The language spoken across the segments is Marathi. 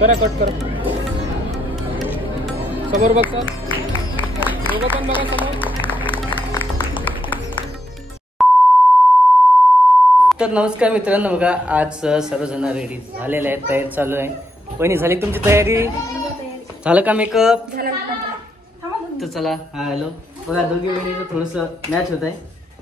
करा कट करा समोर बघ सर दोघं पण बघा समोर. तर नमस्कार मित्रांनो, बघा आज सर्वजण रेडी झालेले आहेत, तयारी चालू आहे. वहिनी झाली तुमची तयारी? झालं का मेकअप? तर चला. हा हॅलो. बघा दोघी वहिनीचं थोडंसं मॅच होत आहे.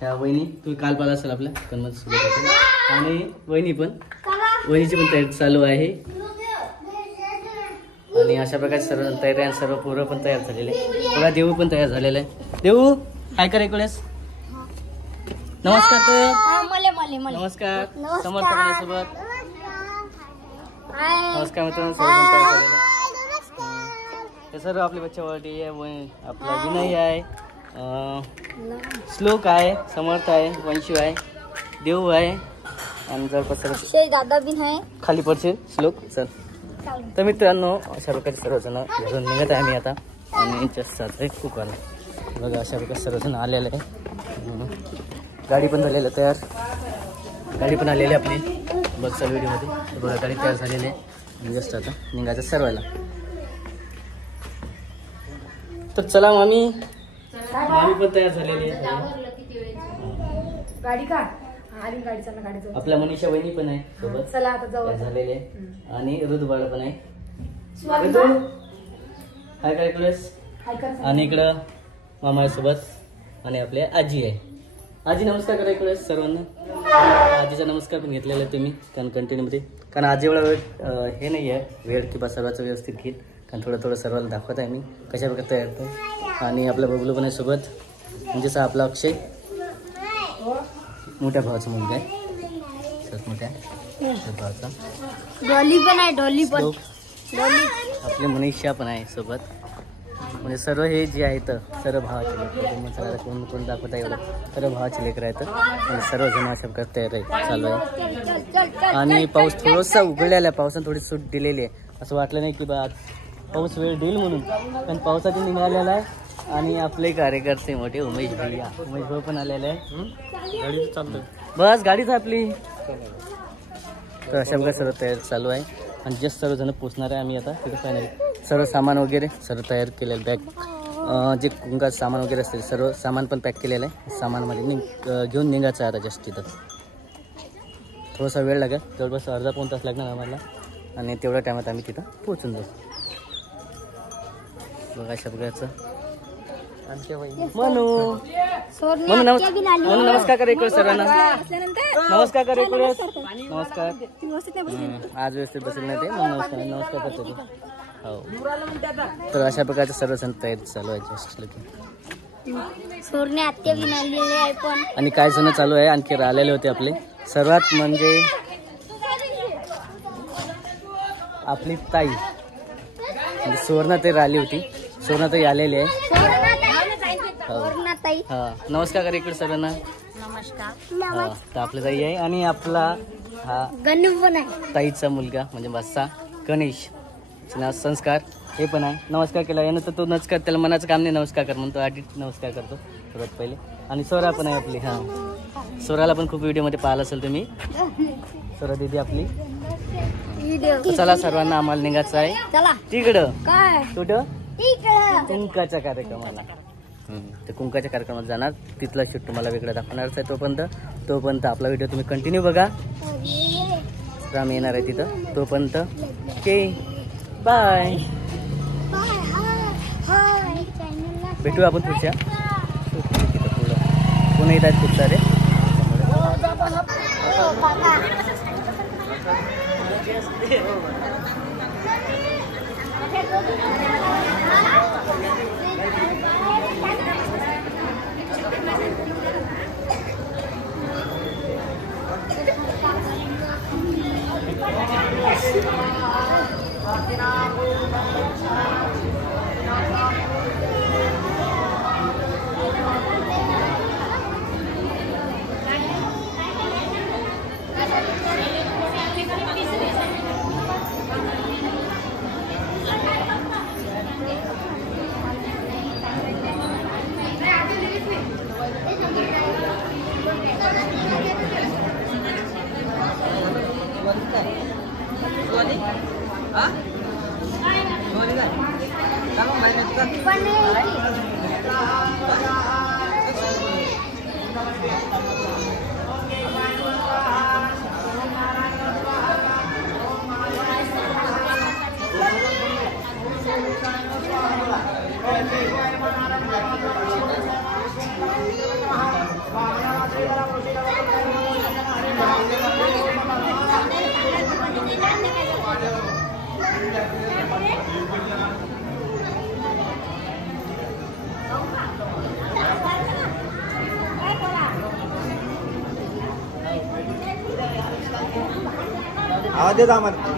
ह्या वहिनी तुम्ही काल पाहिला असेल आपल्या कन्मत आणि वहिनी पण वहिनीची पण तयारी चालू आहे. आणि अशा प्रकारे सर्व तयारी आणि सर्व पोरं पण तयार झालेले. बघा देऊ पण तयार झालेलं आहे. देऊ हाय कर इकडेच. नमस्कार. तर नमस्कार समर्थांसोबत. नमस्कार मित्रांनो, सर्वजण तयार झालेले. हे सर्व आपले बच्चावाडी आहे. आपला विनय आहे, श्लोक आहे, समर्थ आहे, वंशू आहे, देव आहे आणि जवळपास दादा बिन आहे खाली पडचे श्लोक. चल तर मित्रांनो, अशा प्रकारे सर्वजण घरून निघत आहे आम्ही आता. आणि जस्ट आहे कुकाला. बघा अशा प्रकारे सर्वजण आलेलं आहे. गाडी पण झालेलं तयार. गाडी पण आलेली आपली बघचा व्हिडिओमध्ये. बघा गाडी तयार झालेली आहे. जस्ट आता निघायचं सर्वायला. तर चला मामी पण तयार झालेली आहे. गाडी का आली गाडी चालला गाडी. आपल्या मनीषा वहिनी पण आहे सोबत. चला आता जाऊ. झालेले आहे. आणि ऋतुबाळ पण आहे. हाय काय क्लास. आणि इकडं मामा सोबत आणि आपल्या आजी आहे. आजी नमस्कार करा इकडे सर्वांना. आजीचा नमस्कार पण घेतलेला आहे तुम्ही कारण कंटिन्यूमध्ये. कारण आज एवढा वेळ हे नाही आहे वेळ किंवा सर्वांचं व्यवस्थित घेईल. कारण थोडं थोडं सर्वांना दाखवत आहे मी कशा प्रकारे तयार करतो. आणि आपला बबलू पण आहे सोबत. म्हणजेच आपला अक्षय मोठ्या भावाचा मुलगा आहे. मोठ्या भावाचा. डॉली पण आहे. डॉली पण आपली मनीषा पण आहे सोबत. म्हणजे सर्व हे जे आहेत सर्व भावाचे लेकर. कोण कोण दाखवत आहे एवढं सर्व भावाचे लेकर आहेत. आणि सर्वजण अशा प्रकारे तयारी चालू आहे. आणि पाऊस थोडासा उघडलेला आहे. पावसाने थोडी सूट दिलेली आहे. असं वाटलं नाही की बा पाऊस वेळ देईल म्हणून, पण पावसाची निघालेला आहे. आणि आपले कार्यकर्ते मोठे उमेश भाऊ पण आलेले आहे. गाडी चालू बस गाडीच आपली. तर अशा प्रकारे सर्व तयारी चालू आहे. आणि जस्ट सर्वजण पोचणार आहे आम्ही आता तिथे. फायनली सर्व सामान वगैरे सर्व तयार केलेलं. बॅग जे कुंकाचं सामान वगैरे असते सर्व सामान पण पॅक केलेलं आहे. सामानमध्ये घेऊन निघायचं आहे आता जस्ट तिथं. थोडासा वेळ लागेल, जवळपास अर्धा पाऊण तास लागणार आम्हाला. आणि तेवढ्या टायमात आम्ही तिथं पोचून जाऊ. बघा अशा प्रकारचं. म्हणू नमस्कार करा इकडे सर्वांना. नमस्कार करा इकडे. नमस्कार. आज व्यवस्थित बसेल नाही ते म्हणून नमस्कार करतो. हो. तर अशा प्रकारचे सर्वजण तयारी चालू आहे जस्ट आणि काय जण चालू आहे आणखी राहिलेले होते आपले. सर्वात म्हणजे आपली ताई म्हणजे सुवर्णा ताई राहिली होती. सुवर्णा ताई आलेली आहे. हा नमस्कार करा इकडे सर्वांना. नमस्कार. तर आपली ताई आहे. आणि आपला हा ताईचा मुलगा म्हणजे बस्सा गणेश संस्कार हे पण आहे. नमस्कार केला यानं तर तो नमस्कार त्याला मनाचं काम नाही नमस्कार कर म्हणतो. आधी नमस्कार करतो सर्वात पहिले. आणि स्वरा पण आहे आपली. हां स्वराला पण खूप व्हिडिओमध्ये पाहिलं असेल तुम्ही. स्वरा दिदी आपली. चला सर्वांना आम्हाला निघायचं आहे तिकडं. कुठं? कुंकाच्या कार्यक्रमाला. ते कुंकाच्या कार्यक्रमात जाणार. तिथला शूट तुम्हाला वेगळा दाखवणारच आहे. तोपर्यंत आपला व्हिडिओ तुम्ही कंटिन्यू बघा. राम येणार आहे तिथं. तोपर्यंत ओके बाय. भेटू आपण पुढच्या. पुन्हा येत आहेत खूप सारे. आवाज देत आम्हाला.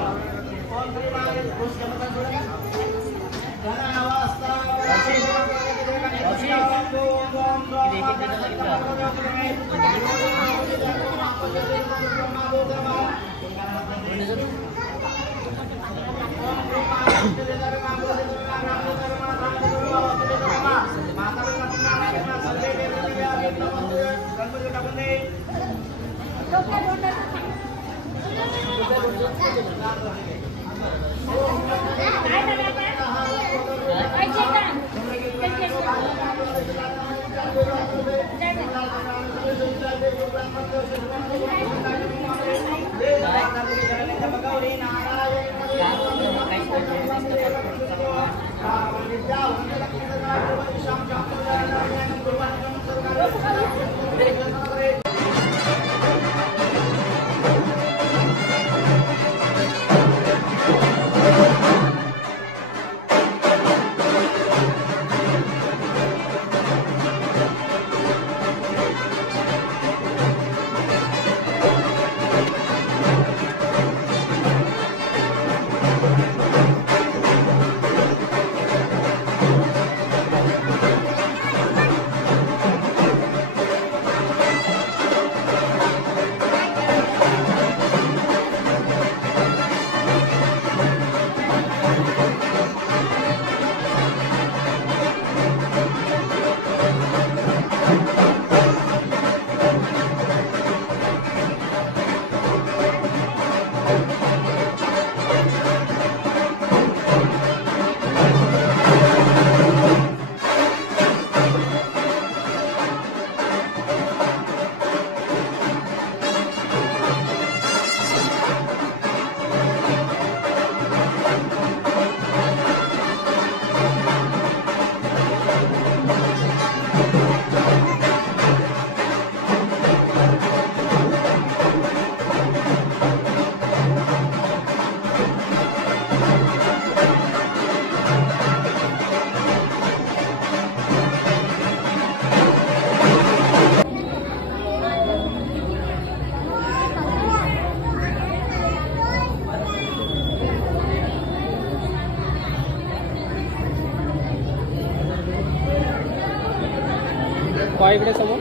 पाय इकडे समोर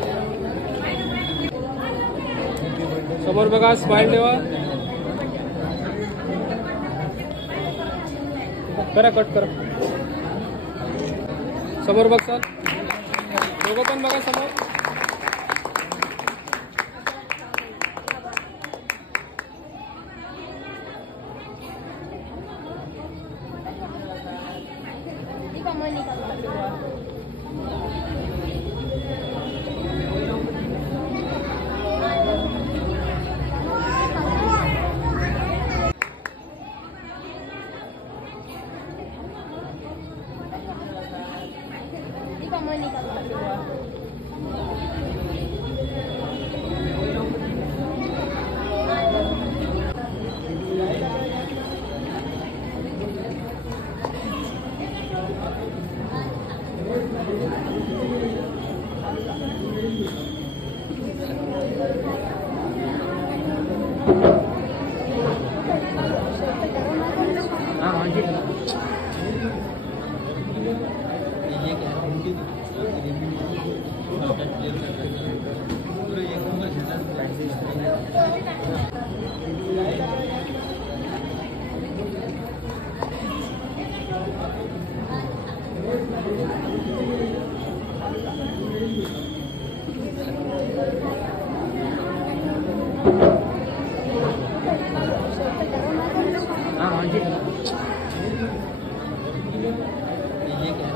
समोर बघा, स्माइल ठेवा. करा, कट करा. समोर बघा, दोघं पण बघा समोर. ये क्या